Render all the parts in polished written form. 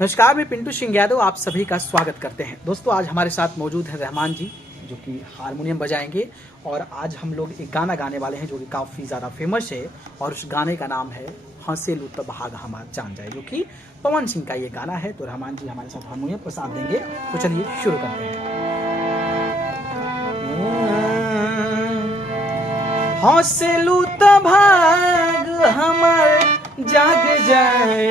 नमस्कार, मैं पिंटू सिंह यादव आप सभी का स्वागत करते हैं। दोस्तों, आज हमारे साथ मौजूद है रहमान जी, जो कि हारमोनियम बजाएंगे और आज हम लोग एक गाना गाने वाले हैं जो कि काफ़ी ज़्यादा फेमस है और उस गाने का नाम है हंसेलू तब भाग हमार जान जाए, जो कि पवन सिंह का ये गाना है। तो रहमान जी हमारे साथ हारमोनियम पर साथ देंगे, तो चलिए शुरू करते हैं। हंसेलू तब भाग हमार जाग जाए,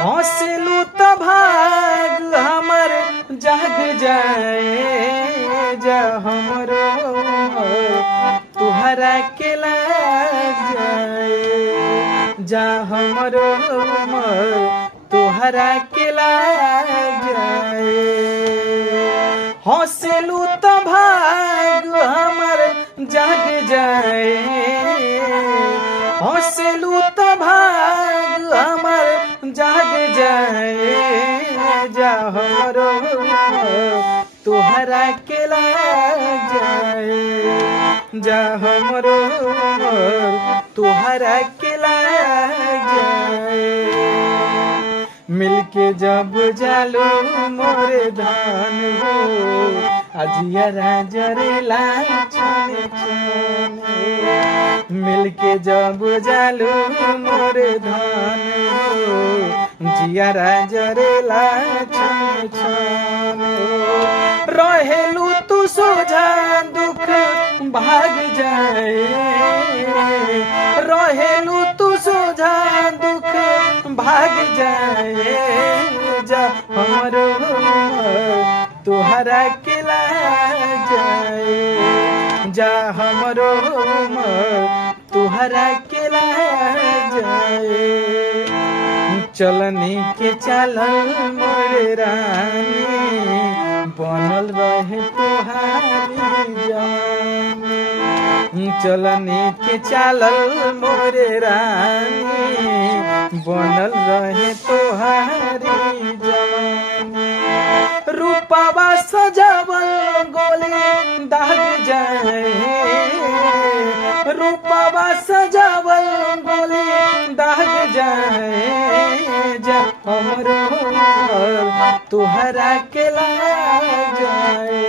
हंसेलू त भाग हमर जाग जाए, जा हमरो तुहरा के लाग जाए, जा हमरो तुहरा के लाग जाए। हंसेलू त भाग हमर जाग जाए, हंसेलू त भाग हमर जाग जाए, जा हमरो तुहरा के लाग जाए, जा हमरो तुहरा के लाग जाए। मिलके जब जालो मोरे धान हो, अजियरा जरेला छने छने। मिलके जब जालो मोरे धान हो, जियरा जरेला छने छने। रहेलू तू सोझा दुख भाग जाए, रहेलू तू सोझा दुख भाग जाए, जा हमरो तुहरा के लाग जाए, जा हमरो तुहरा के लाग जाए। चलनी के चलल मोरे रानी, बनल रहे तुहारी जवानी। चलनी के चलल मोरे रानी, बनल रहे तुहारी जवानी। रूपवा सजावल गोले दाग जाए, रूपवा सजावल गोले दाग जाए, जा हमरो तुहरा के लाग जाए,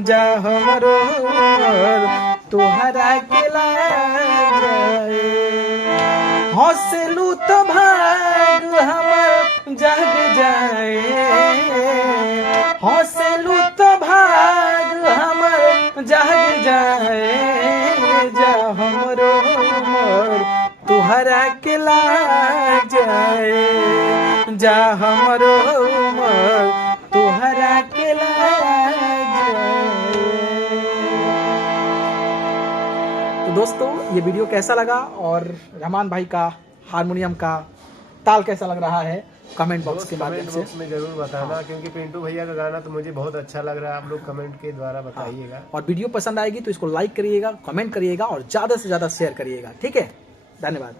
जा हमरो तुहरा के लाग जाए। हंसेलू तो भाग हमर जाग जाए, हंसेलू तो भाग हमर जाग जाए, जा हमरो तुहरा के लाग जाए, जा हमरो तुहरा के लाग जाए। तो दोस्तों, ये वीडियो कैसा लगा और रहमान भाई का हारमोनियम का ताल कैसा लग रहा है, कमेंट बॉक्स के माध्यम से में जरूर बताना। क्योंकि पिंटू भैया का गाना तो मुझे बहुत अच्छा लग रहा है, आप लोग कमेंट के द्वारा बताइएगा। और वीडियो पसंद आएगी तो इसको लाइक करिएगा, कमेंट करिएगा और ज़्यादा से ज़्यादा शेयर करिएगा। ठीक है, धन्यवाद।